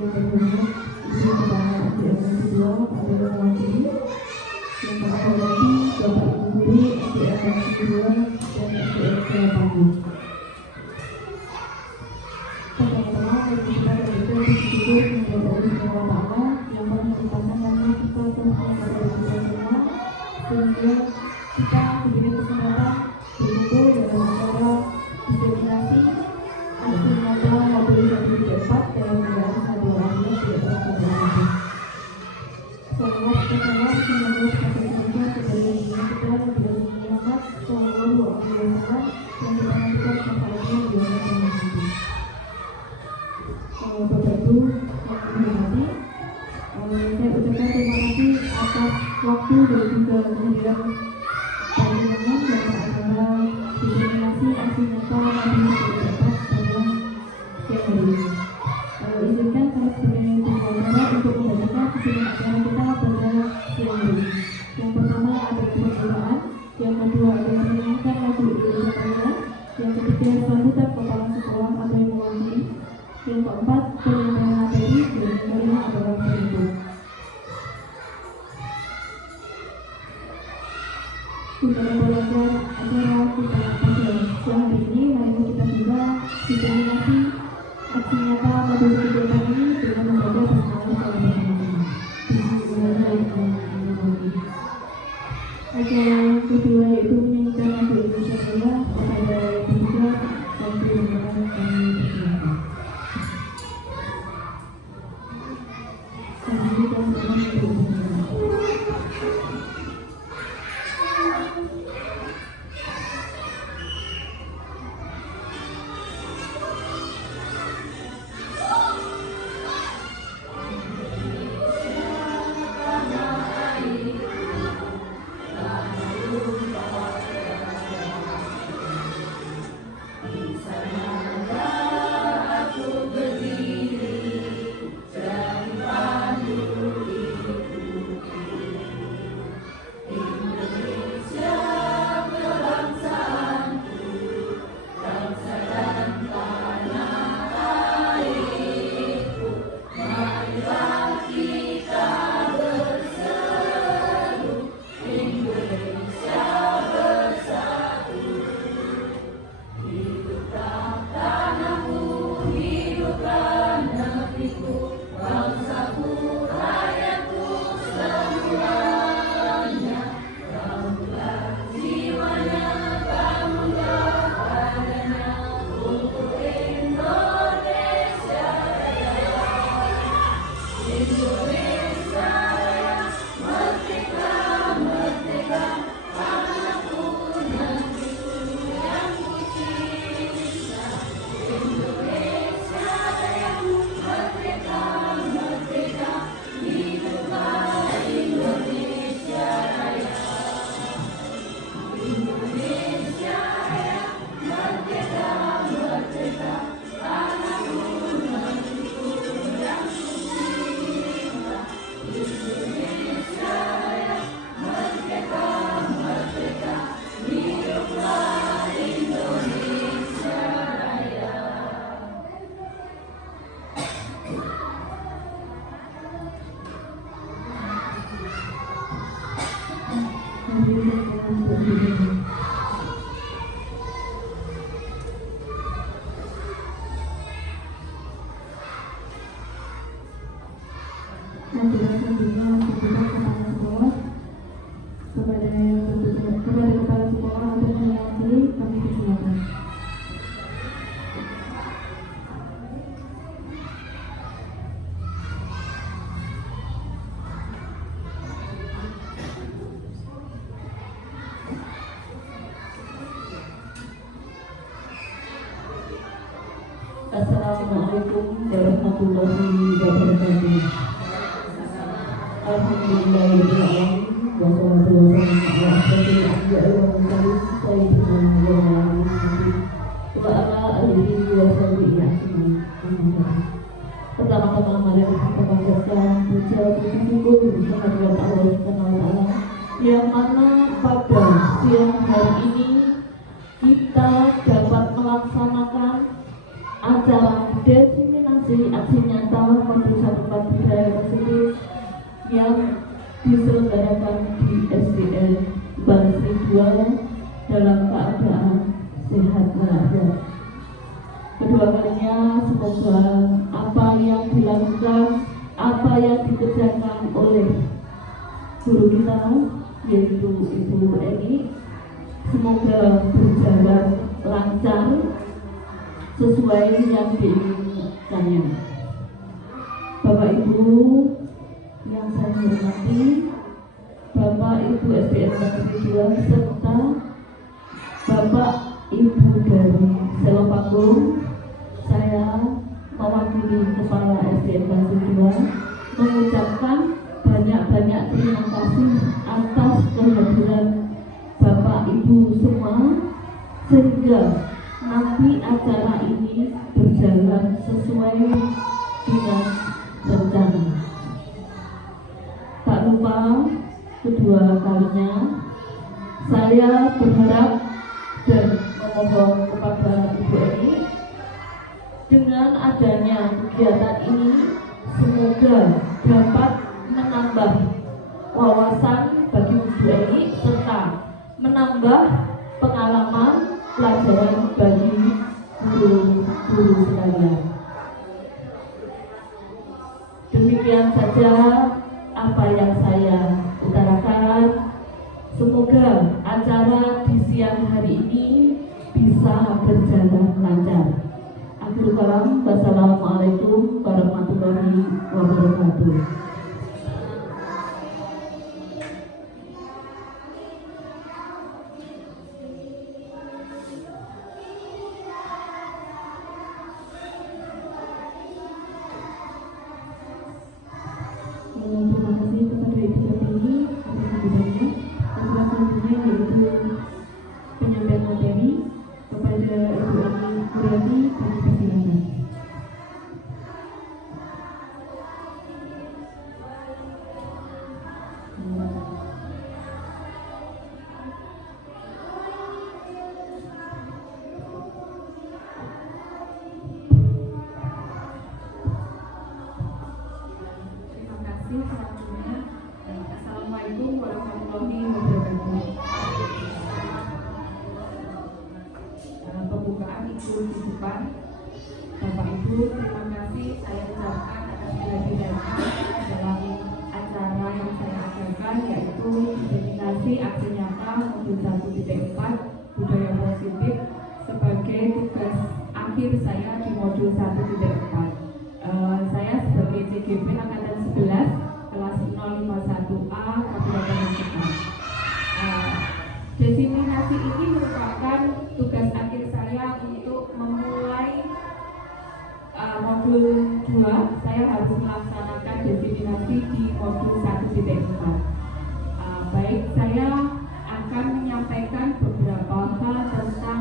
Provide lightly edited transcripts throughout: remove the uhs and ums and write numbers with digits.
yang terhormat Ibu Kepala SDM 2 adalah mewakili yang tak hormati Bapak Ibu Guru SDM 2 dan SDM 3 Panggung. Pertama-tama mari kita bersyukur kepada Allah Subhanahu wa Ta'ala yang telah menciptakan dan menciptakan kepada kita semua sehingga kita diberi kesempatan berkumpul dalam acara diseminasi aksi nyata mobilisasi cepat dalam negara kesatuan di atas kebenaran. Salawat bersama semoga kita kepada kita kepada Muhammad Sallallahu Alaihi Wasallam yang kita nantikan syafaatnya di dalam kehidupan. Bapak Ibu yang dihormati, saya ucapkan terima kasih atas waktu dan juga kehadiran panjenengan dalam acara diseminasi aksi nyata mobilisasi cepat dalam siang hari ini. Izinkan saya sebagai pengacara untuk membacakan keseluruhan acara kita pada siang hari ini. Yang pertama ada pembukaan, yang kedua adalah menyanyikan lagu Indonesia Raya, yang ketiga sambutan kepala sekolah atau yang mewakili, yang keempat penyampaian materi, dan yang kelima adalah penutup. Untuk memperlancar acara kita pada siang hari ini, mari kita juga diseminasi aksi nyata mobilisasi cepat ini dengan membaca bersama bersama. Acara yang kedua yaitu menyanyikan lagu Indonesia Raya kepada tiga waktu yang akan kami persilakan. Kepada kepala sekolah untuk mewakili kami persilakan. Assalamualaikum warahmatullahi wabarakatuh. Alhamdulillahirrahmanirrahim. Wassalatu wassalamu ala asyrofil anbiya'i wal mursalin sayyidina Muhammadin wa ala alihi wa sahbihi ajmain. Pertama-tama mari kita panjatkan puja syukur kehadirat Allah Subhanahu wa Ta'ala yang mana pada siang hari ini kita dapat melaksanakan acara diseminasi aksi nyata modul 14 budaya positif yang diselenggarakan di SDN Barsri 2 dalam keadaan sehat walafiat. Kedua kalinya semoga apa yang dilakukan, apa yang dikerjakan oleh guru kita yaitu Ibu Eni semoga berjalan lancar sesuai yang diinginkannya. Bapak Ibu yang saya hormati, Bapak Ibu SDN Barsri 2 serta Bapak Ibu dari Selopanggung, saya mewakili Kepala SDN Barsri 2 mengucapkan banyak-banyak terima kasih atas kehadiran Bapak Ibu semua sehingga nanti acara ini berjalan sesuai dengan rencana. Tak lupa kedua kalinya saya berharap dan memohon kepada Ibu Eni dengan adanya kegiatan ini semoga dapat menambah wawasan bagi Ibu Eni serta menambah pengalaman pelajaran bagi guru-guru sekalian. Demikian saja apa yang saya utarakan. Semoga acara di siang hari ini bisa berjalan lancar. Akhirul kalam, wassalamualaikum warahmatullahi wabarakatuh. Terima kasih kepada Ibu Tertinggi atas sambutannya. Dan selanjutnya yaitu penyampaian materi kepada Ibu Eni Kuriati, kami persilakan. Assalamualaikum warahmatullahi wabarakatuh. Pembukaan itu di depan Bapak Ibu, terima kasih saya ucapkan atas kehadirannya dalam acara yang saya adakan yaitu diseminasi aksi nyata modul 1.4 budaya positif sebagai tugas akhir saya di modul 1.4. Saya sebagai CGP Angkatan 11 kelas 051A Kabupaten Magetan. Diseminasi ini merupakan tugas akhir saya untuk memulai modul 2. Saya harus melaksanakan diseminasi di modul 1.4. Baik, saya akan menyampaikan beberapa hal tentang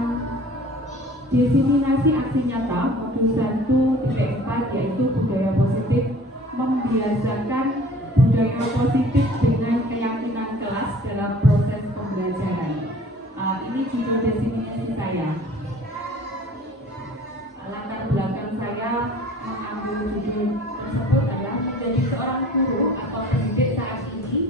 diseminasi aksi nyata modul 1.4 yaitu budaya positif, membiasakan budaya positif dengan keyakinan kelas dalam proses pembelajaran. Ini judul definisi saya. Latar belakang saya mengambil judul tersebut adalah menjadi seorang guru atau pendidik saat ini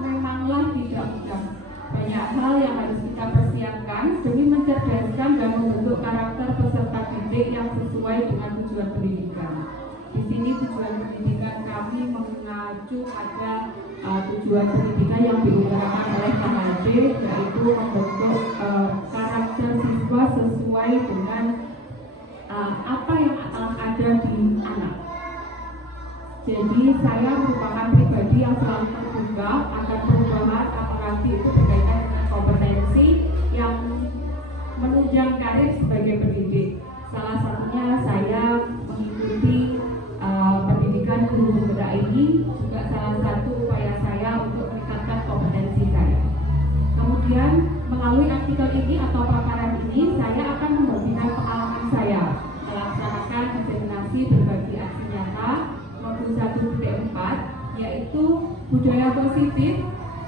memanglah tidak mudah. Banyak hal yang harus kita persiapkan demi mencerdaskan dan membentuk karakter peserta didik yang sesuai dengan tujuan pendidikan. Di sini tujuan pendidikan kami mengacu pada tujuan pendidikan yang diutarakan oleh KHD, yaitu membentuk karakter siswa sesuai dengan apa yang ada di anak. Jadi saya merupakan pribadi yang selalu terbuka akan perubahan, apalagi itu berkaitan dengan kompetensi yang menunjang karir sebagai pendidik. Salah satunya saya mengikuti pendidikan guru penggerak ini juga salah satu upaya saya untuk meningkatkan kompetensi saya. Kemudian melalui artikel ini atau paparan ini saya akan membagikan pengalaman saya melaksanakan diseminasi berbagi aksi nyata modul 1.4 yaitu budaya positif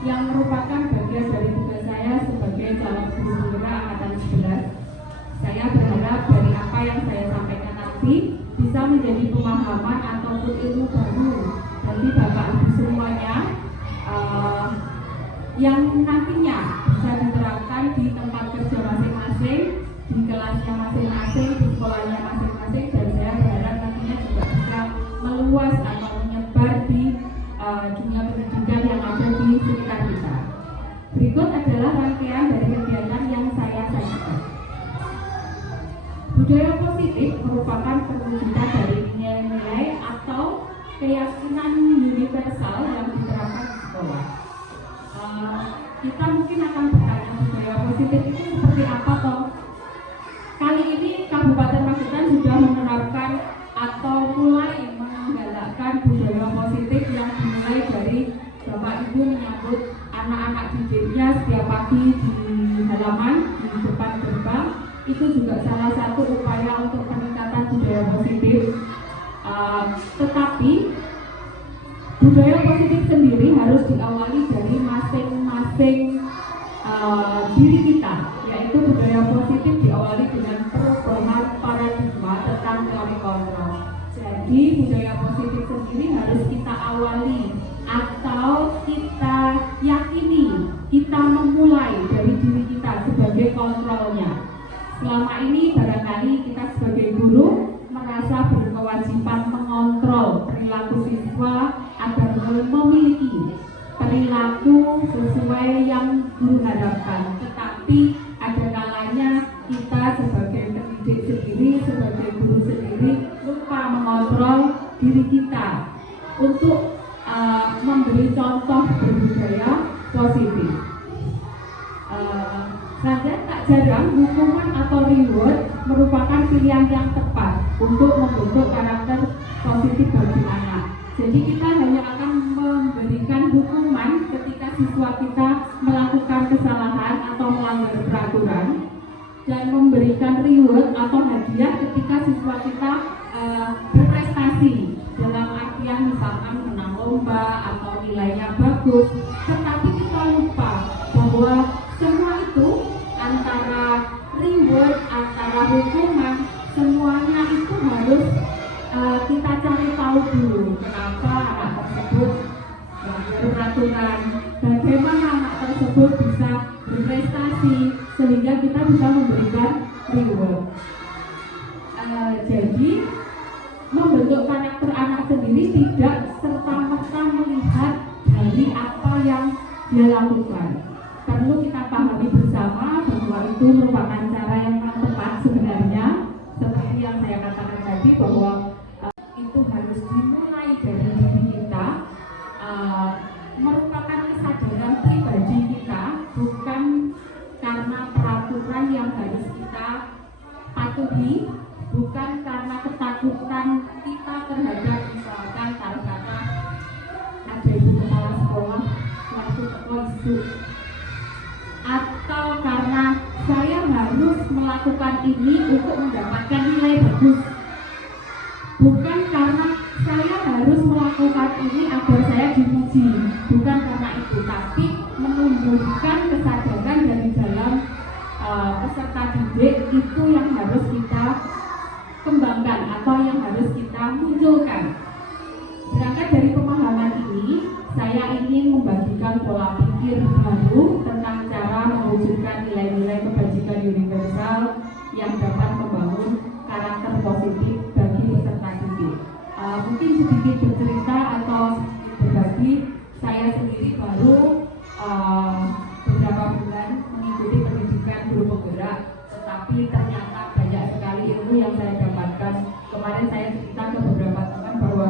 yang merupakan bagian dari tugas saya sebagai calon guru penggerak angkatan 11. Saya berharap dari apa yang saya sampaikan nanti bisa menjadi pemahaman ataupun ilmu baru bagi Bapak Ibu semuanya, yang nantinya bisa diterapkan di tempat kerja masing-masing, di kelasnya masing-masing, di sekolahnya masing-masing, dan saya berharap nantinya juga bisa meluas atau menyebar di dunia pendidikan yang ada di sekitar kita. Berikut adalah rangkaian dari kegiatan yang saya sajikan. Budaya positif merupakan perwujudan dari nilai-nilai atau keyakinan universal yang diterapkan di sekolah. Kita mungkin akan bertanya, budaya positif itu seperti apa toh? Kali ini Kabupaten Magetan sudah menerapkan atau mulai menggalakkan budaya positif yang dimulai dari Bapak Ibu menyambut anak-anak didiknya setiap pagi di halaman, di depan gerbang. Itu juga salah satu upaya untuk peningkatan budaya positif. Tetapi budaya positif sendiri harus diawali dari masing-masing diri kita, yaitu budaya positif diawali dengan perubahan paradigma tentang teori kontrol. Jadi budaya positif sendiri harus kita awali atau kita yakini, kita memulai dari diri kita sebagai kontrolnya. Selama ini barangkali kita sebagai guru merasa berkewajiban mengontrol perilaku siswa agar memiliki perilaku sesuai yang guru harapkan. Tetapi ada kalanya kita sebagai pendidik sendiri, sebagai guru sendiri lupa mengontrol diri kita untuk memberi contoh berbudaya positif. Saja tak jarang hukuman atau reward merupakan pilihan yang tepat untuk membentuk karakter positif bagi anak. Jadi kita hanya akan memberikan hukuman ketika siswa kita melakukan kesalahan atau melanggar peraturan, dan memberikan reward atau hadiah ketika siswa kita berprestasi, dalam artian misalkan menang lomba atau nilainya bagus. Tetapi kita lupa bahwa semua itu, antara reward, antara hukuman, semuanya itu harus kita cari tahu dulu kenapa anak tersebut melanggar peraturan, bagaimana anak tersebut bisa berprestasi, sehingga kita bisa memberikan reward. Jadi membentuk karakter anak sendiri tidak serta-merta melihat dari apa yang dia lakukan. Perlu kita pahami bersama bahwa itu merupakan cara yang tepat sebenarnya, seperti yang saya katakan tadi, bahwa itu harus dimulai dari diri kita, merupakan kesadaran pribadi kita, bukan karena peraturan yang harus kita patuhi, bukan karena ketakutan kita terhadap misalkan karena ada ibu kepala sekolah waktu isu, atau karena saya harus melakukan ini untuk mendapatkan nilai bagus, bukan karena saya harus melakukan ini agar saya dipuji, bukan karena itu, tapi menumbuhkan kesadaran dari dalam peserta didik. Itu yang harus kita kembangkan atau yang harus kita munculkan. Berangkat dari pemahaman ini, saya ingin membagikan pola pikir baru tentang cara mewujudkan nilai-nilai kebajikan universal yang dapat membangun karakter positif bagi peserta didik. Mungkin sedikit bercerita atau berbagi, saya sendiri baru beberapa bulan mengikuti pendidikan guru penggerak, tetapi ternyata banyak sekali ilmu yang saya dapatkan. Kemarin saya cerita ke beberapa teman bahwa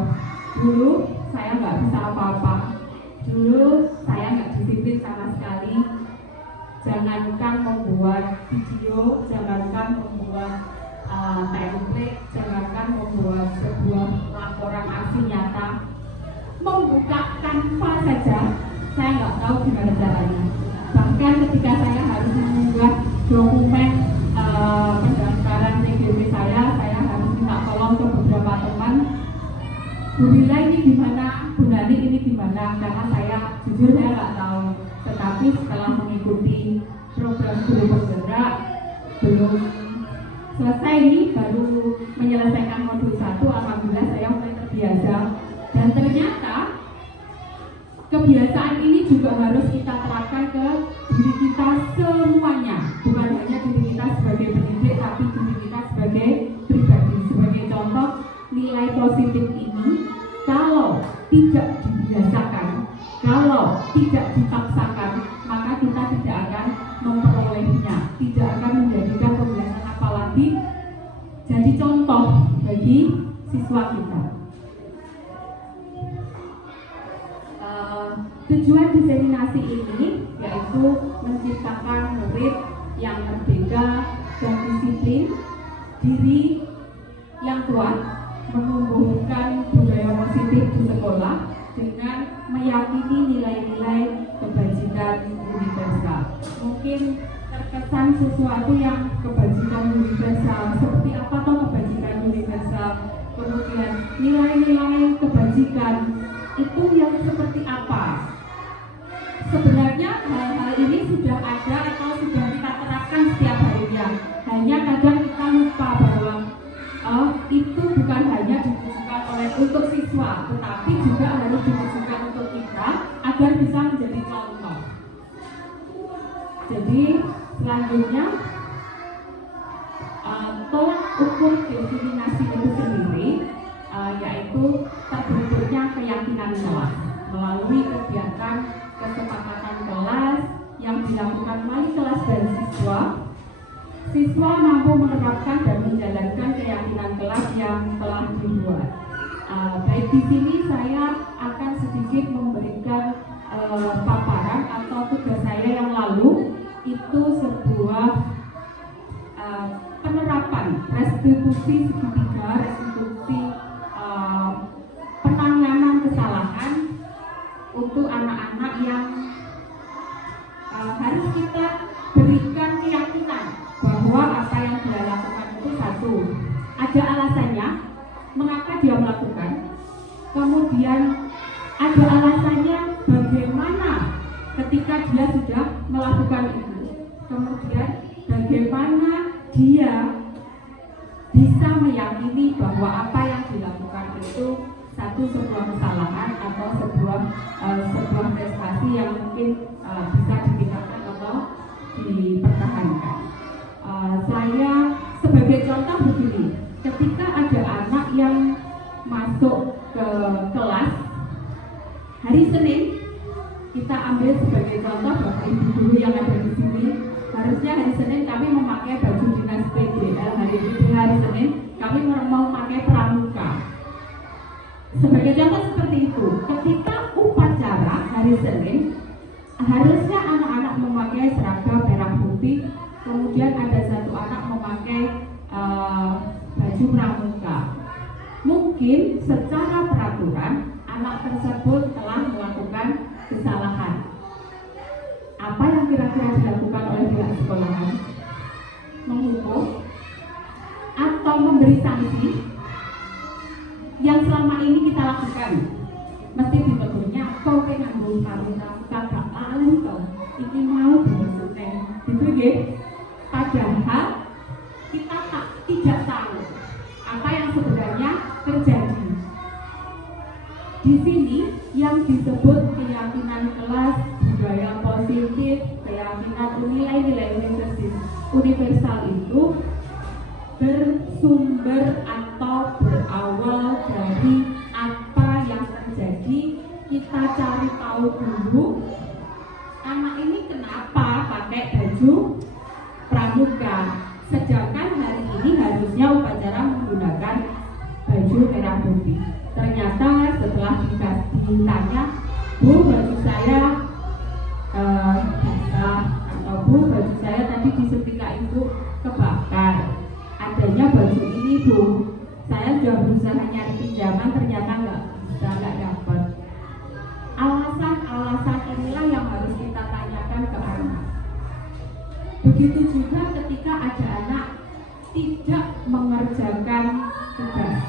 dulu saya nggak bisa apa-apa, dulu saya nggak disiplin sama sekali. Jangankan membuat video, jangankan membuat template, jangankan membuat sebuah laporan aksi nyata, membuka Canva saja saya nggak tahu gimana caranya. Bahkan ketika saya harus mengunggah dokumen pendaftaran CGP saya harus minta tolong ke beberapa teman, Bu Bila ini gimana, Bu Nani ini gimana, karena saya jujur saya nggak tahu. Tetapi setelah mengikuti program guru penggerak, belum selesai ini, baru menyelesaikan modul 1 kebiasaan ini juga harus kita terapkan ke diri kita semuanya, bukan hanya diri kita sebagai pendidik, tapi diri kita sebagai pribadi. Sebagai contoh, nilai positif ini kalau tidak dibiasakan, kalau tidak dipaksakan, maka kita tidak akan memperolehnya, tidak akan menjadikan kebiasaan, apalagi jadi contoh bagi siswa kita. Tujuan diseminasi ini yaitu menciptakan murid yang merdeka dan disiplin, diri yang kuat, menumbuhkan budaya positif di sekolah dengan meyakini nilai-nilai kebajikan universal. Mungkin terkesan sesuatu yang kebajikan universal, seperti apa toh kebajikan universal, kemudian nilai-nilai kebajikan itu yang seperti apa? Sebenarnya hal-hal ini sudah ada atau sudah kita terapkan setiap harinya. Hanya kadang kita lupa bahwa itu bukan hanya ditujukan untuk siswa, tetapi juga harus ditujukan untuk kita agar bisa menjadi contoh. Jadi selanjutnya tolak ukur diseminasi itu sendiri yaitu terbentuknya keyakinan kelas melalui kegiatan kesepakatan kelas yang dilakukan wali kelas dan siswa. Siswa mampu menerapkan dan menjalankan keyakinan kelas yang telah dibuat. Baik di sini saya akan sedikit memberikan paparan atau tugas saya yang lalu, itu sebuah penerapan restitusi segitiga, restitusi penanganan kesalahan untuk anak-anak yang harus kita berikan keyakinan bahwa apa yang dia lakukan itu satu, ada alasannya mengapa dia melakukan, kemudian ada alasannya bagaimana ketika dia sudah melakukan itu, kemudian bagaimana dia bisa meyakini bahwa apa yang dilakukan itu satu sebuah kesalahan atau sebuah prestasi yang mungkin bisa ditingkatkan atau dipertahankan. Saya sebagai contoh begini, ketika ada anak yang masuk ke kelas hari Senin, kita ambil sebagai contoh Bapak Ibu guru yang ada di sini, harusnya hari Senin kami memakai baju dinas PDL, hari Senin kami mau memakai pramuka. Sebagai contoh seperti itu, ketika upacara hari Senin, harusnya anak-anak memakai seragam merah putih, kemudian ada satu anak memakai baju pramuka. Mungkin secara peraturan anak tersebut telah melakukan kesalahan. Apa yang kira-kira dilakukan oleh pihak sekolahan? Menghukum atau memberi sanksi yang selama ini kita lakukan. Mesti ditegurnya, kau pengen pramuka kakak alim kau, ini mau berusaha gitu ya. Padahal kita tidak tahu apa yang sebenarnya terjadi. Di sini yang disebut keyakinan kelas, budaya positif, keyakinan nilai-nilai universal itu bersumber atau berawal dari apa yang terjadi. Kita cari tahu dulu, anak ini kenapa pakai baju pramuka, sedangkan hari ini harusnya upacara menggunakan baju merah putih. Ternyata setelah ditanya, Bu, baju saya basah, atau Bu, baju saya tadi disetrika Ibu kebakar, adanya baju ini Bu, saya sudah berusaha nyari pinjaman, ternyata nggak dapat. Alasan-alasan inilah yang harus kita tanyakan ke anak. Begitu juga ketika ada anak tidak mengerjakan tugas,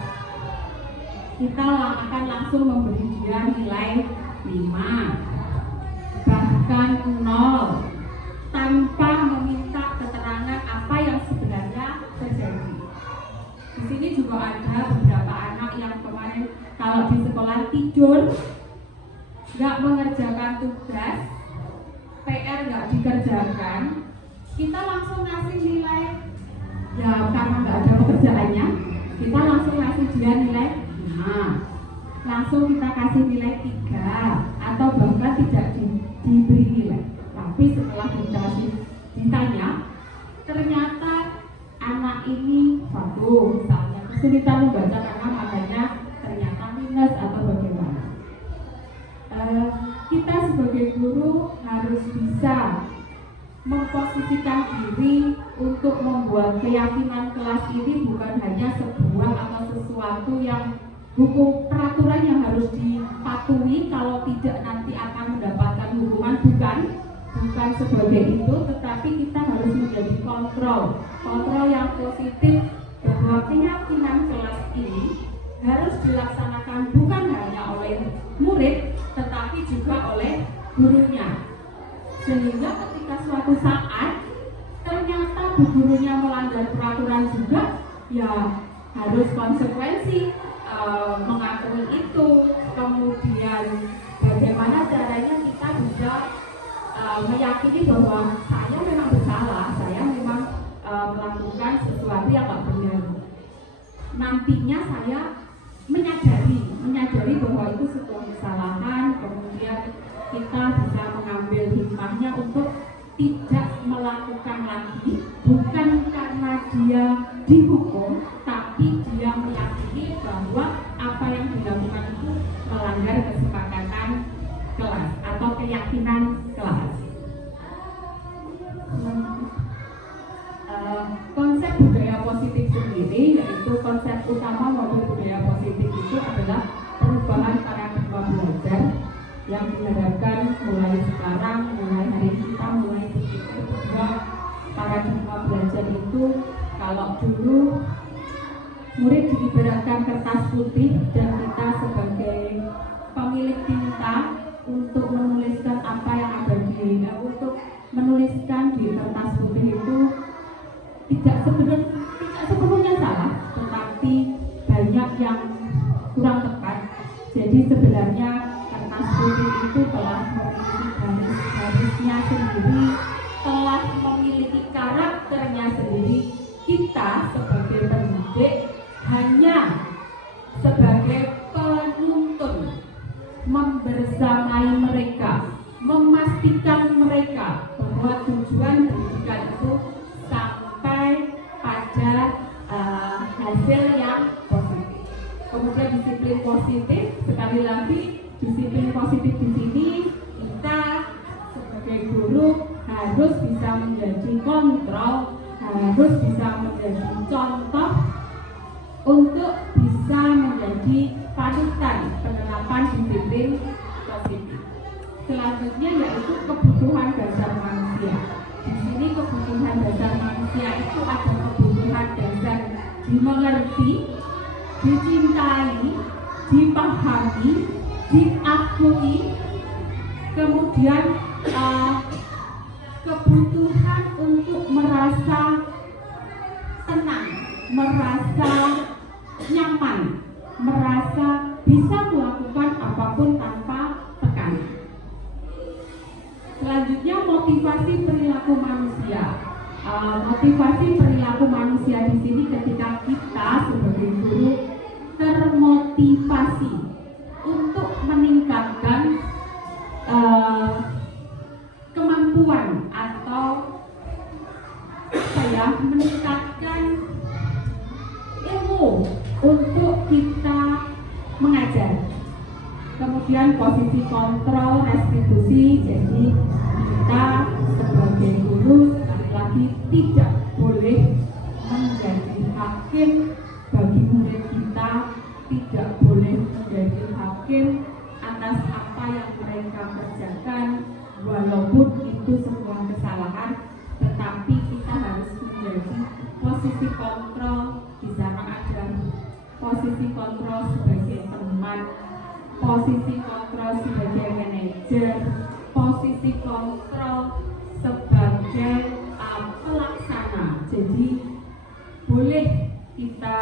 kita akan langsung memberi dia nilai 5, bahkan 0, tanpa meminta keterangan apa yang sebenarnya terjadi. Di sini juga ada beberapa anak yang kemarin kalau di sekolah tidur nggak mengerjakan tugas, PR nggak dikerjakan, kita langsung ngasih nilai, ya karena nggak ada pekerjaannya, kita langsung ngasih dia nilai 5, langsung kita kasih nilai 3, atau bahkan tidak diberi nilai. Tapi setelah ditanya, ternyata anak ini misalnya kesulitan membaca karena matanya ternyata minus atau bagaimana. Kita sebagai guru harus bisa memposisikan diri untuk membuat keyakinan kelas ini bukan hanya sebuah atau sesuatu yang hukum peraturan yang harus dipatuhi, kalau tidak nanti akan mendapatkan hukuman, bukan sebagai itu, tetapi kita harus menjadi kontrol yang positif bahwa keyakinan kelas ini harus dilaksanakan bukan hanya oleh murid tetapi juga oleh gurunya, sehingga ketika suatu saat ternyata gurunya melanggar peraturan juga, ya harus konsekuensi mengakui itu. Kemudian bagaimana caranya kita bisa meyakini bahwa saya memang bersalah, saya memang melakukan sesuatu yang tidak benar. Nantinya saya menyadari bahwa itu sebuah kesalahan, kemudian kita bisa mengambil hikmahnya untuk tidak melakukan lagi, bukan karena dia dihukum, tapi dia meyakini bahwa apa yang dilakukan itu melanggar kesepakatan kelas atau keyakinan kelas. Konsep budaya positif sendiri, yaitu konsep utama modul budaya positif itu adalah perubahan paradigma belajar yang diharapkan mulai sekarang, mulai hari kita, mulai begitu. Bahwa paradigma belajar itu, kalau dulu murid diibaratkan kertas putih dan kita sebagai pemilik tinta untuk menuliskan apa yang ada untuk menuliskan di kertas putih itu tidak sepenuhnya salah, tetapi banyak yang kurang tepat. Jadi sebenarnya kertas putih itu telah memiliki garis-garisnya sendiri, telah memiliki karakternya sendiri. Kita sebagai pendidik hanya sebagai penuntun, membersamai mereka, memastikan mereka bahwa tujuan pendidikan itu sampai pada hasil yang positif. Kemudian disiplin positif, sekali lagi disiplin positif di sini kita sebagai guru harus bisa menjadi kontrol, harus bisa menjadi contoh untuk bisa menjadi panutan penerapan disiplin positif. Selanjutnya yaitu kebutuhan dasar manusia. Di sini kebutuhan dasar manusia itu ada kebutuhan dasar dimengerti, dicintai, dipahami, diakui, kemudian kebutuhan untuk merasa tenang, merasa nyaman, merasa bisa melakukan apapun tanpa tekanan. Selanjutnya motivasi perilaku manusia. Motivasi perilaku manusia di sini ketika kita sebagai guru termotivasi untuk meningkatkan kemampuan atau meningkatkan ilmu untuk kita mengajar. Kemudian posisi kontrol restitusi, jadi kita sebagai guru lagi tidak boleh menjadi hakim bagi murid kita, tidak boleh menjadi hakim atas apa yang mereka kerjakan, walaupun itu sebuah kesalahan, tetapi kita harus menjadi posisi kontrol. Di sana ada posisi kontrol sebagai teman, posisi kontrol sebagai manajer, posisi kontrol sebagai pelaksana. Jadi boleh kita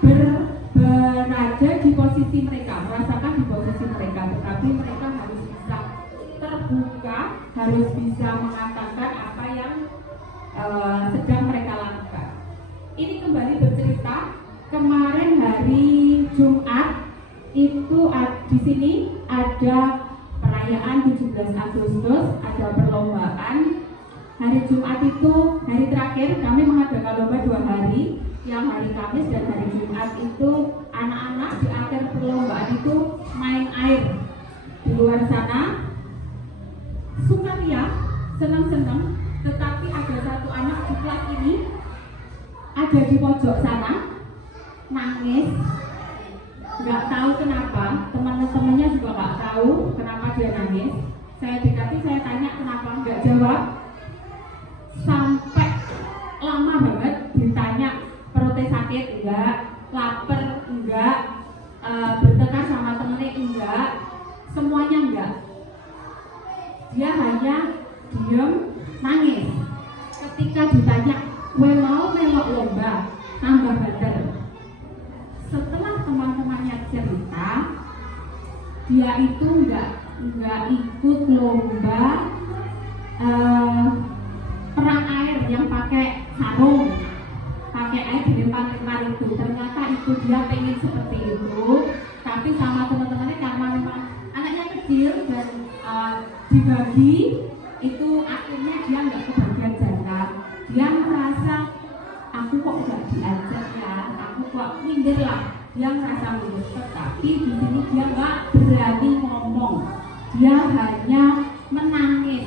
berada di posisi mereka, merasakan di posisi mereka. harus bisa mengatakan apa yang sedang mereka lakukan. Ini kembali bercerita, kemarin hari Jumat itu di sini ada perayaan 17 Agustus, ada perlombaan. Hari Jumat itu hari terakhir, kami mengadakan lomba 2 hari, yang hari Kamis dan hari Jumat itu anak-anak di akhir perlombaan itu main air di luar sana, sukaria, senang-senang. Tetapi ada satu anak di kelas ini ada di pojok sana nangis, nggak tahu kenapa, teman-temannya juga nggak tahu kenapa dia nangis. Saya dekati, saya tanya kenapa, nggak jawab. Sampai lama banget ditanya perutnya sakit enggak, lapar enggak, bertengkar sama temennya enggak, semuanya enggak. Dia hanya diam, nangis. Ketika ditanya, "Gue mau melok lomba," tambah bader. Setelah teman-temannya cerita, dia itu enggak ikut lomba perang air yang pakai sarung, pakai air dilempar-lempar itu. Ternyata itu dia pengen seperti itu, tapi sama teman-temannya karena memang anaknya kecil dan dibagi itu, akhirnya dia nggak kebagian jatah. Dia merasa, aku kok nggak diajak ya, aku kok minder lah. Dia merasa minder, tetapi di sini dia nggak berani ngomong, dia hanya menangis.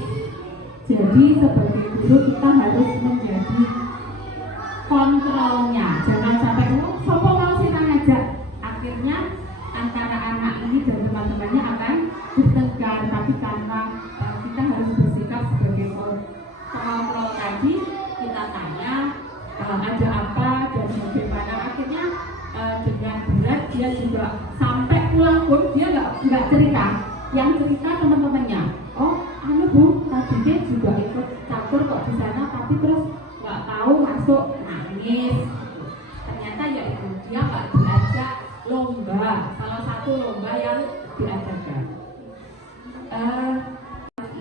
Jadi sebagai guru kita harus menjadi kontrolnya, jangan sampai sopo mau sih ngajak. Akhirnya antara anak ini dan teman-temannya akan bertengkar, tapi karena kita harus bersikap sebagai kontrol tadi, kita tanya ada apa dan bagaimana. Akhirnya dengan berat dia juga sampai pulang pun dia nggak cerita, yang cerita teman-temannya. "Oh, Bu, tadi dia juga ikut catur kok di sana, tapi terus nggak tahu masuk, nangis." Ternyata ya itu, dia nggak diajak lomba, salah satu lomba yang diadakan.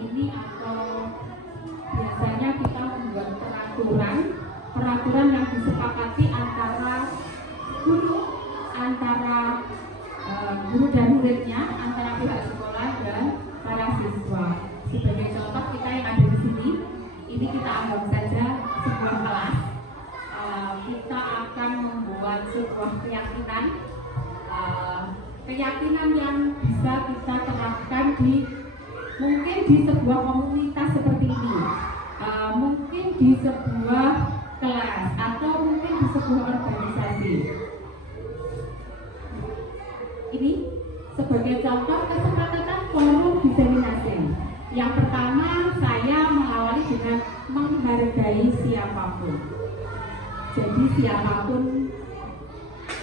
Ini atau biasanya kita membuat peraturan yang disepakati antara guru dan muridnya, antara pihak sekolah dan para siswa. Sebagai contoh, kita yang ada di sini, ini kita anggap saja sebuah kelas. Kita akan membuat sebuah keyakinan yang bisa kita terapkan mungkin di sebuah komunitas seperti ini, mungkin di sebuah kelas, atau mungkin di sebuah organisasi. Ini sebagai contoh kesepakatan forum diseminasi. Yang pertama, saya mengawali dengan menghargai siapapun. Jadi siapapun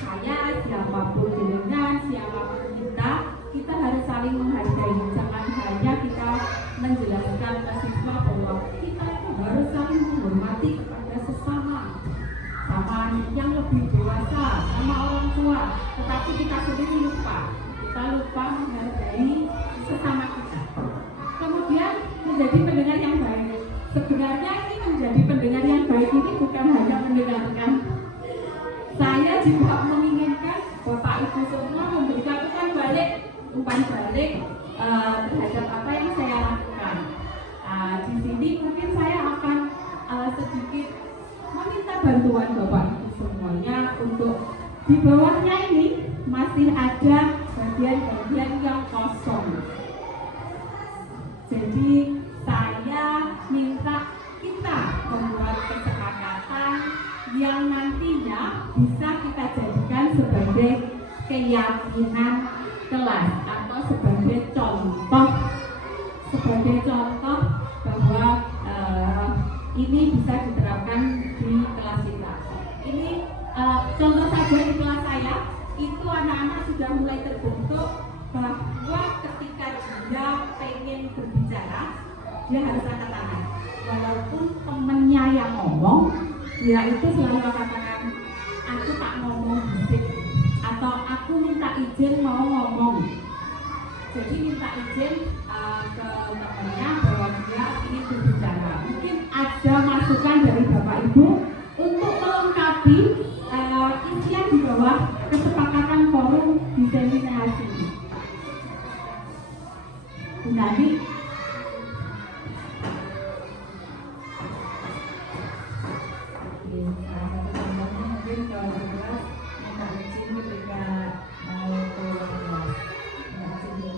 saya, siapapun dengan, siapapun kita harus saling menghargai. Jangan hanya kita menjelaskan ke siswa bahwa kita itu harus saling menghormati kepada sesama, sama yang lebih dewasa, sama orang tua. Tetapi kita sendiri lupa menghargai sesama kita. Kemudian menjadi pendengar yang baik. Sebenarnya ini menjadi pendengar yang baik ini bukan hanya mendengarkan. Saya juga menginginkan Bapak Ibu semua memberikan umpan balik terhadap apa yang saya lakukan. Di sini mungkin saya akan sedikit meminta bantuan Bapak Ibu semuanya untuk di bawahnya ini masih ada bagian-bagian yang kosong. Jadi saya minta kita membuat kesepakatan yang nantinya bisa kita jadikan sebagai keyakinan kelas atau sebagai contoh bahwa ini bisa diterapkan di kelas kita. Ini contoh saja di kelas saya, itu anak-anak sudah mulai terbentuk bahwa ketika dia pengen berbicara, dia harus angkat tangan. Walaupun temennya yang ngomong, dia itu selalu angkat tangan. Aku tak ngomong bisik, atau aku minta izin mau ngomong. Jadi minta izin ke temennya bahwa dia ingin berbicara. Mungkin ada masukan dari Bapak Ibu untuk melengkapi isian di bawah kesepakatan forum diseminasi. Bu Nadi. Salah satu contohnya mungkin kalau di kelas minta izin ketika mau keluar kelas, minta izin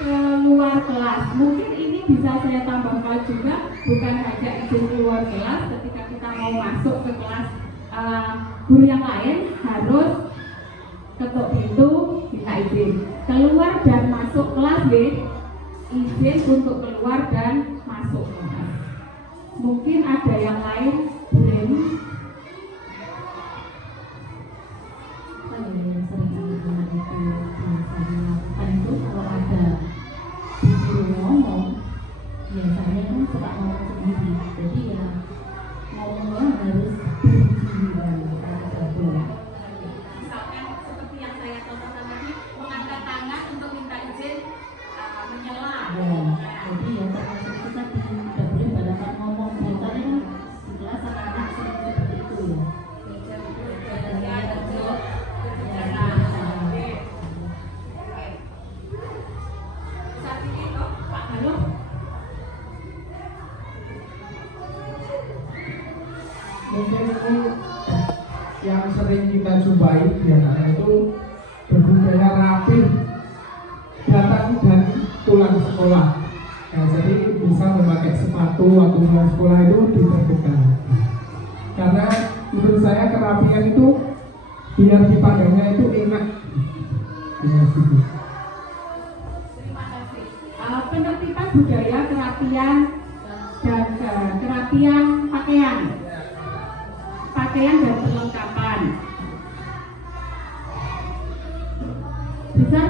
keluar kelas. Mungkin ini bisa saya tambahkan juga, bukan hanya izin keluar kelas ketika kita mau masuk ke kelas guru yang lain harus ketuk pintu minta izin. Keluar dan masuk kelas izin untuk keluar dan masuk kelas. Mungkin ada yang lain, Bu Reni? Yang sering anak-anak itu biasanya lakukan itu kalau ada disuruh ngomong, biasanya kan suka ngomong sendiri. Jadi ya ngomongnya harus berdiri dan Misalkan seperti yang saya contohkan tadi, mengangkat tangan untuk minta izin menyela. jadi ya termasuk kita tidak boleh pada saat ngomong. Biasanya kan di kelas anak-anak sering seperti itu ya. Saat ini Pak Halo. Mungkin itu yang sering kita jumpai di anak itu berbudaya rapi, datang dan pulang sekolah. Nah, jadi bisa memakai sepatu waktu pulang sekolah itu ditertibkan. Karena menurut saya kerapian itu biar dipandangnya itu enak. Ya, gitu. Terima kasih. Penertiban budaya, kerapian dan kerapian pakaian dan perlengkapan. Bisa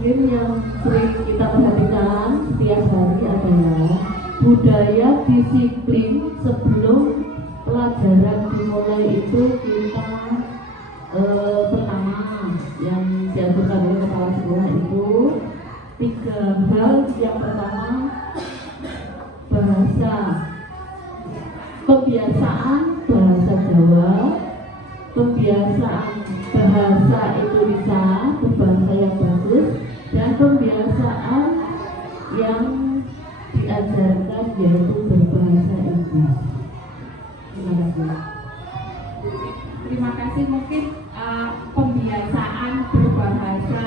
Mungkin yang sering kita perhatikan setiap hari adalah budaya disiplin. Sebelum pelajaran dimulai itu kita pertama yang diajarkan oleh kepala sekolah itu 3 hal. Yang pertama bahasa, kebiasaan bahasa Jawa, kebiasaan bahasa Indonesia, berbahasa yang bagus, dan kebiasaan yang diajarkan yaitu berbahasa Inggris. Terima kasih. Terima kasih. Mungkin pembiasaan berbahasa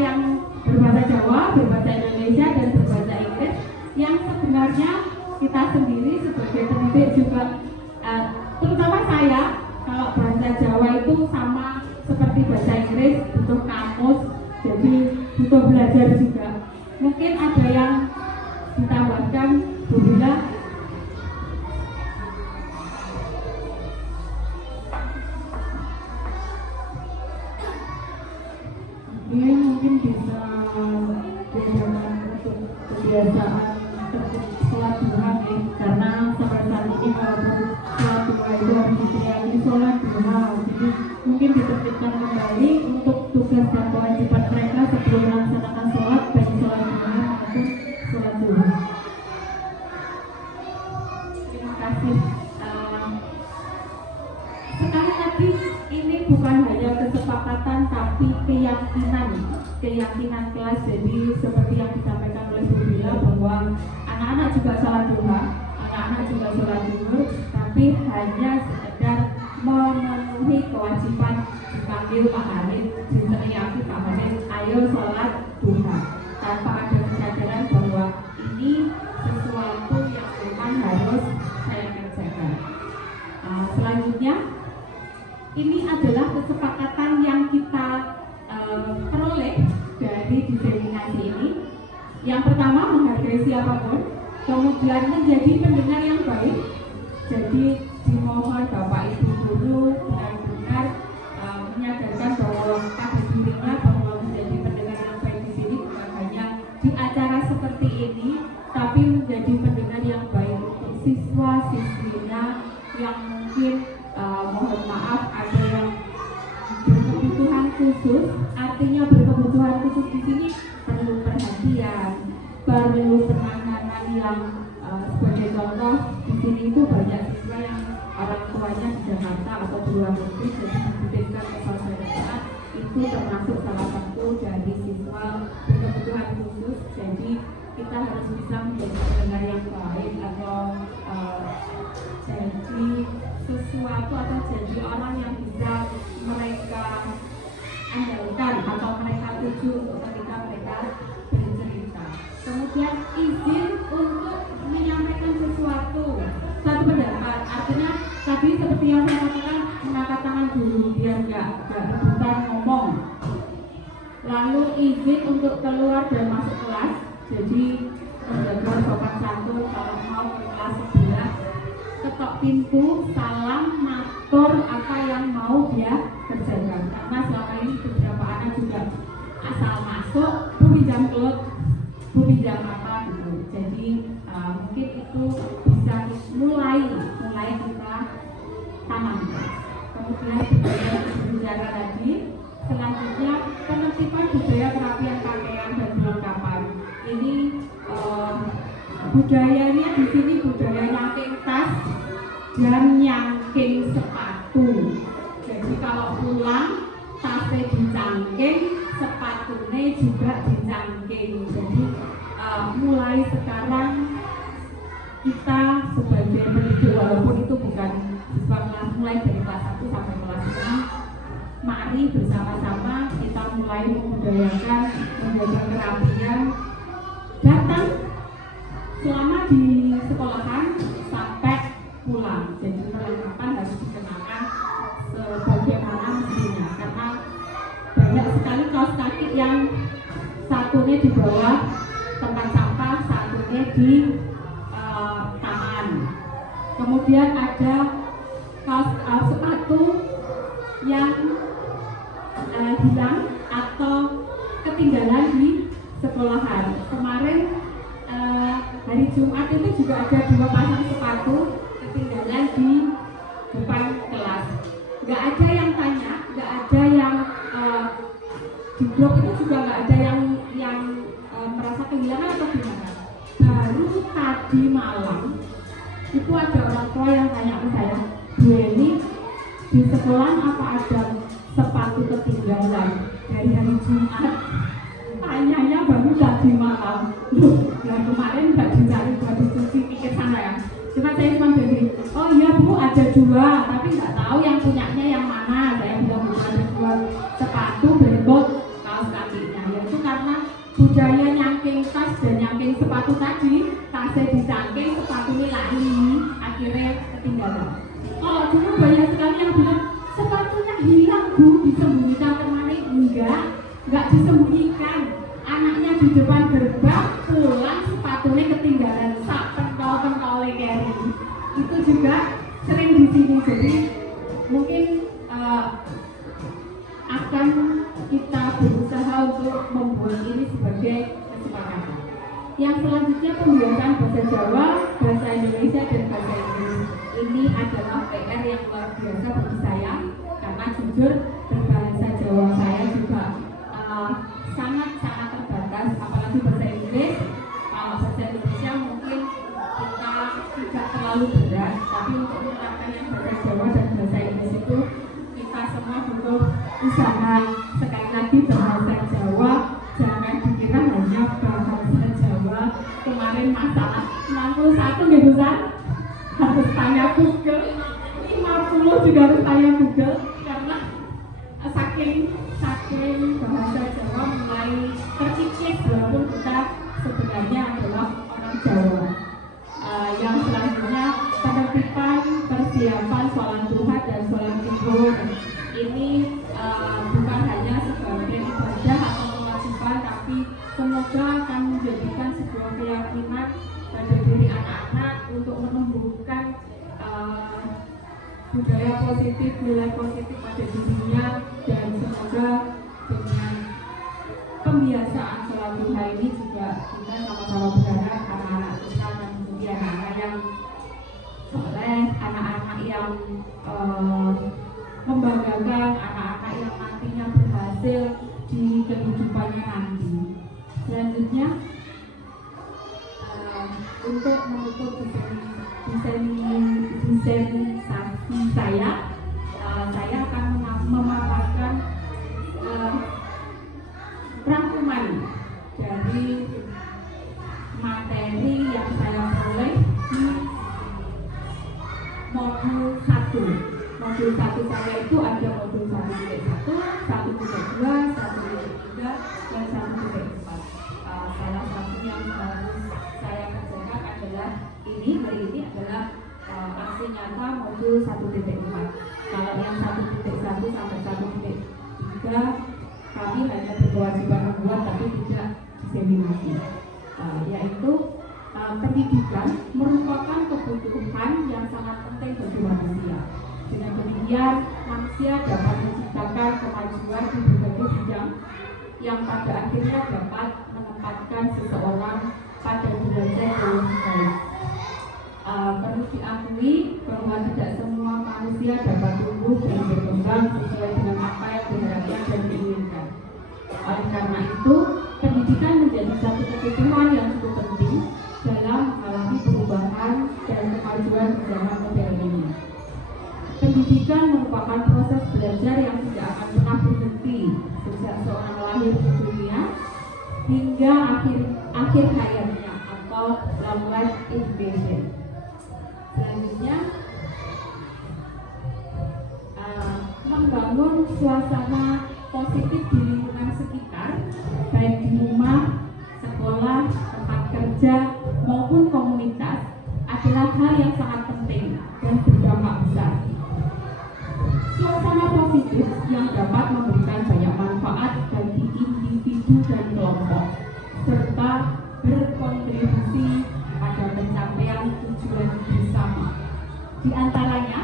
yang berbahasa Jawa, berbahasa Indonesia, dan berbahasa Inggris yang sebenarnya kita sendiri sebagai pendidik juga terutama saya, kalau bahasa Jawa itu sama seperti bahasa Inggris, butuh kamus, jadi butuh belajar juga. Mungkin ada yang ditambahkan, Bu Bila? Ini mungkin bisa diajarkan untuk kebiasaan sholat duha nih, karena sampai saat ini walaupun sholat duha itu harus diteriaki sholat duha, jadi mungkin ditertibkan kembali untuk tugas dan kewajiban mereka sebelum melaksanakan sholat, baik sholat duha maupun sholat duha. Terima kasih. Sekali lagi, ini bukan hanya kesepakatan tapi keyakinan kelas. Jadi seperti yang disampaikan oleh Bu Bila bahwa anak-anak juga sholat duha, anak-anak juga sholat zuhur, tapi hanya sekedar memenuhi kewajiban dipanggil Pak Harid, diteriaki Pak Harid, ayo sholat duha, tanpa ada kesadaran bahwa ini sesuatu yang memang harus saya kerjakan. Selanjutnya, ini adalah kesepakatan yang kita peroleh dari diseminasi ini. Yang pertama, menghargai siapapun, kemudian menjadi pendengar yang baik. Jadi dimohon Bapak Ibu guru benar-benar menyadarkan bahwa pada dirinya bahwa menjadi pendengar yang baik di sini bukan hanya di acara seperti ini, tapi menjadi pendengar yang baik untuk siswa-siswinya yang mungkin mohon maaf ada yang berkebutuhan sebagai contoh di sini itu banyak siswa yang orang tuanya di Jakarta atau di luar negeri, jadi dititipkan ke saudara itu termasuk salah satu dari siswa berkebutuhan khusus. Jadi kita harus bisa menjadi pendengar yang baik atau jadi sesuatu atau jadi orang yang bisa mereka andalkan atau mereka tuju untuk ketika mereka bercerita. Kemudian izin untuk menyampaikan sesuatu, satu pendapat. Artinya tadi seperti yang saya katakan, mengangkat tangan dulu biar nggak rebutan ngomong. Lalu izin untuk keluar dan masuk kelas. Jadi menjaga sopan santun, kalau mau ke kelas sebelah ketok pintu, salam, matur apa yang mau dia kerjakan. Karena selama ini beberapa anak juga asal masuk, bu pinjam kelut, bu pinjam apa gitu. Jadi mungkin itu bisa mulai kita tanamkan. Kemudian budaya berbicara tadi, selanjutnya penertiban budaya perapian pakaian dan perlengkapan. Ini budayanya di sini budaya nyangking tas dan nyangking sepatu. Jadi kalau pulang tasnya dicangking, sepatunya juga dicangking. Jadi mulai sekarang kita sebagai pendidik, walaupun itu bukan siswa kelas mulai dari kelas 1 sampai kelas 6, mari bersama-sama kita mulai membudayakan menjaga kerapian. Datang selama di sekolahan sampai pulang. Jadi perlengkapan harus dikenakan sebagaimana mestinya, karena banyak sekali kaos kaki yang satunya di bawah tempat sampah, satunya di taman. Kemudian ada kaos sepatu yang hilang atau ketinggalan di sekolahan. Kemarin hari Jumat itu juga ada 2 pasang sepatu ketinggalan di depan kelas. Nggak ada yang tanya, nggak ada yang di blog itu juga nggak ada yang merasa kehilangan atau gimana. Baru tadi malam itu ada orang tua yang tanya ke saya, Bu Eni, di sekolah apa ada sepatu ketinggalan dari hari Jumat? Tanyanya baru tadi malam. Nah kemarin nggak dicari buat dicuci, pikir sana ya. Cuma saya cuma jadi, oh iya Bu ada 2, tapi nggak tahu yang punyanya yang mana. Saya bilang ada 2 sepatu berikut kaos kakinya. Yaitu karena budaya nyangking tas dan nyangking sepatu tadi, tasnya dicangking, sepatunya lari, akhirnya ketinggalan. Kalau dulu banyak sekali yang bilang sepatunya hilang Bu, disembunyikan kemana? Enggak disembunyikan. Anaknya di depan gerbang, pulang sepatunya ketinggalan, sak pentol-pentolnya keri. Itu juga sering di sini. Jadi mungkin akan kita berusaha untuk membuat ini sebagai kesepakatan. Yang selanjutnya pembiasaan bahasa Jawa, bahasa Indonesia dan bahasa Inggris. Ini adalah PR yang luar biasa bagi saya, karena jujur berbahasa Jawa saya juga sangat-sangat terbatas, apalagi bahasa Inggris. Kalau bahasa Indonesia mungkin kita tidak terlalu berat, tapi untuk menerapkan yang bahasa Jawa dan bahasa Inggris itu kita semua butuh usaha. Sekali lagi bahasa Jawa jangan dikira hanya bahasa Jawa. Kemarin masalah 61 nih Busan, harus tanya Google, 50 juga harus tanya Google, karena saking bahasa Jawa mulai tercicip walaupun kita sebenarnya adalah orang Jawa. Yang selanjutnya penertiban persiapan sholat duha dan sholat zuhur. Ini bukan hanya sebagai ibadah atau kewajiban, tapi semoga akan menjadikan sebuah keyakinan pada diri anak-anak untuk menumbuhkan budaya positif, nilai positif pada dirinya, dan semoga dengan pembiasaan sholat duha ini juga kita sama-sama berharap anak-anak kita akan menjadi anak-anak yang soleh, anak-anak yang membanggakan, anak-anak yang nantinya berhasil di kehidupannya nanti. Selanjutnya untuk untuk menutup desensitisasi saya akan memaparkan rangkuman dari materi yang saya peroleh di modul 1. Modul 1 saya itu ada modul 1.1, 1.2, 1.3, dan 1.4. Salah satu yang harus saya kerjakan adalah hari ini adalah aksi nyata modul 1.4. Kalau yang 1.1 sampai 1.3 kami hanya berkewajiban membuat tapi tidak diseminasi. Yaitu pendidikan merupakan kebutuhan yang sangat penting bagi manusia. Dengan demikian, manusia dapat menciptakan kemajuan di berbagai bidang yang pada akhirnya dapat menempatkan seseorang pada derajat yang baik. Perlu diakui bahwa tidak semua manusia dapat tumbuh dan berkembang sesuai dengan apa yang diharapkan dan diinginkan. Oleh karena itu, pendidikan menjadi satu kebutuhan yang cukup penting dalam mengalami perubahan dan kemajuan zaman modern ini. Pendidikan merupakan proses belajar yang tidak akan pernah berhenti sejak seorang lahir di dunia hingga akhir hayatnya atau long life education. Selanjutnya, membangun suasana positif di lingkungan sekitar, baik di rumah, sekolah, tempat kerja, maupun komunitas, adalah hal yang sangat penting dan berdampak besar. Suasana positif yang dapat memberikan banyak manfaat bagi individu dan kelompok, serta berkontribusi pada pencapaian tujuan bersama. Di antaranya,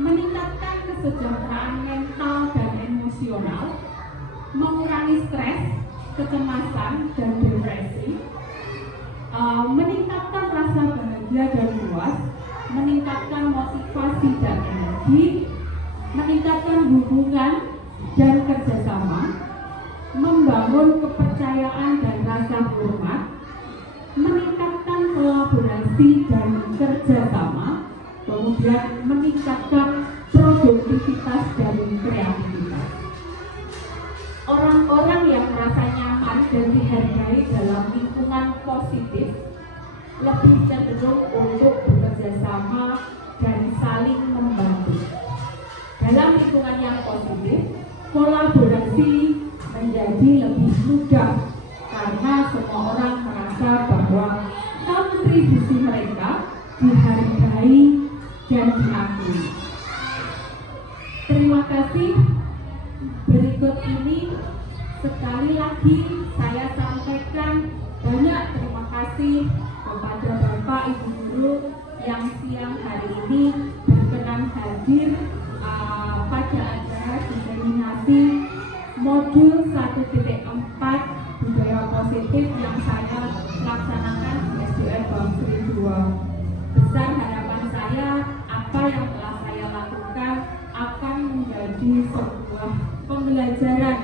meningkatkan kesejahteraan mental dan emosional, mengurangi stres, kecemasan, dan depresi, meningkatkan rasa bahagia dan puas, meningkatkan motivasi dan energi, meningkatkan hubungan dan kerjasama, membangun kepercayaan dan rasa hormat, meningkatkan kolaborasi dan kerjasama, kemudian meningkatkan produktivitas dan kreativitas. Orang-orang yang merasa nyaman dan dihargai dalam lingkungan positif lebih cenderung untuk bekerja sama dan saling membantu. Dalam lingkungan yang positif, kolaborasi menjadi lebih mudah karena semua orang merasa bahwa kontribusi mereka dihargai dan diakui. Terima kasih. Berikut ini sekali lagi saya sampaikan banyak terima kasih kepada Bapak Ibu Guru yang siang hari ini berkenan hadir pada acara diseminasi modul 1.4 budaya positif yang saya laksanakan di SDN Bangsri 2. Besar harapan saya apa yang telah saya lakukan akan menjadi sebuah pembelajaran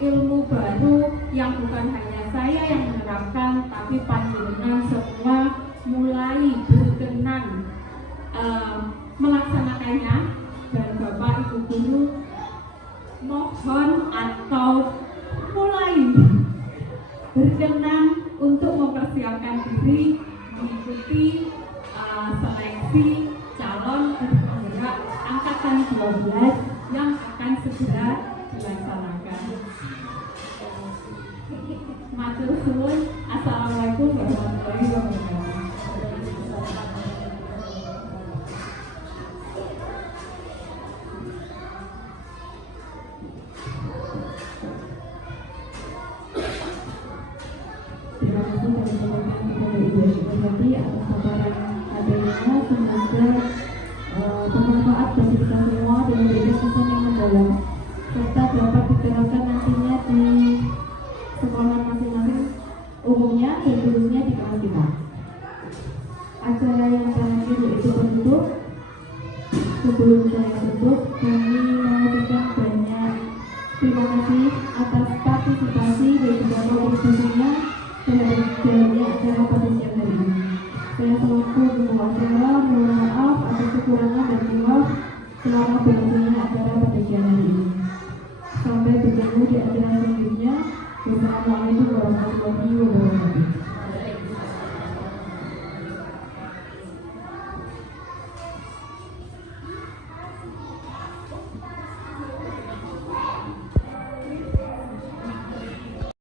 ilmu baru yang bukan hanya saya yang menerapkan, tapi panjenengan semua mulai berkenan melaksanakannya. Dan Bapak Ibu Guru mohon atau mulai berkenan untuk mempersiapkan diri mengikuti seleksi calon guru penggerak angkatan 12 yang akan segera dilaksanakan. Matur suwun. Assalamualaikum warahmatullahi wabarakatuh. Terima kasih teman-teman kepada Ibu Syukri atas paparan adanya. Semoga bermanfaat bagi kita semua dan memberikan kesan yang mendalam serta dapat diterapkan nantinya di sekolah masing-masing umumnya dan khususnya di kelas kita. Acara yang terakhir yaitu penutup. Sebelum saya tutup, kami mengucapkan banyak terima kasih atas partisipasi dan juga kontribusinya terhadap jalannya acara pada siang hari ini. Saya selaku pembawa acara mohon maaf atas kekurangan dan hilaf selama berlangsungnya acara pada siang hari ini. Sampai bertemu di acara selanjutnya. Wassalamualaikum warahmatullahi wabarakatuh.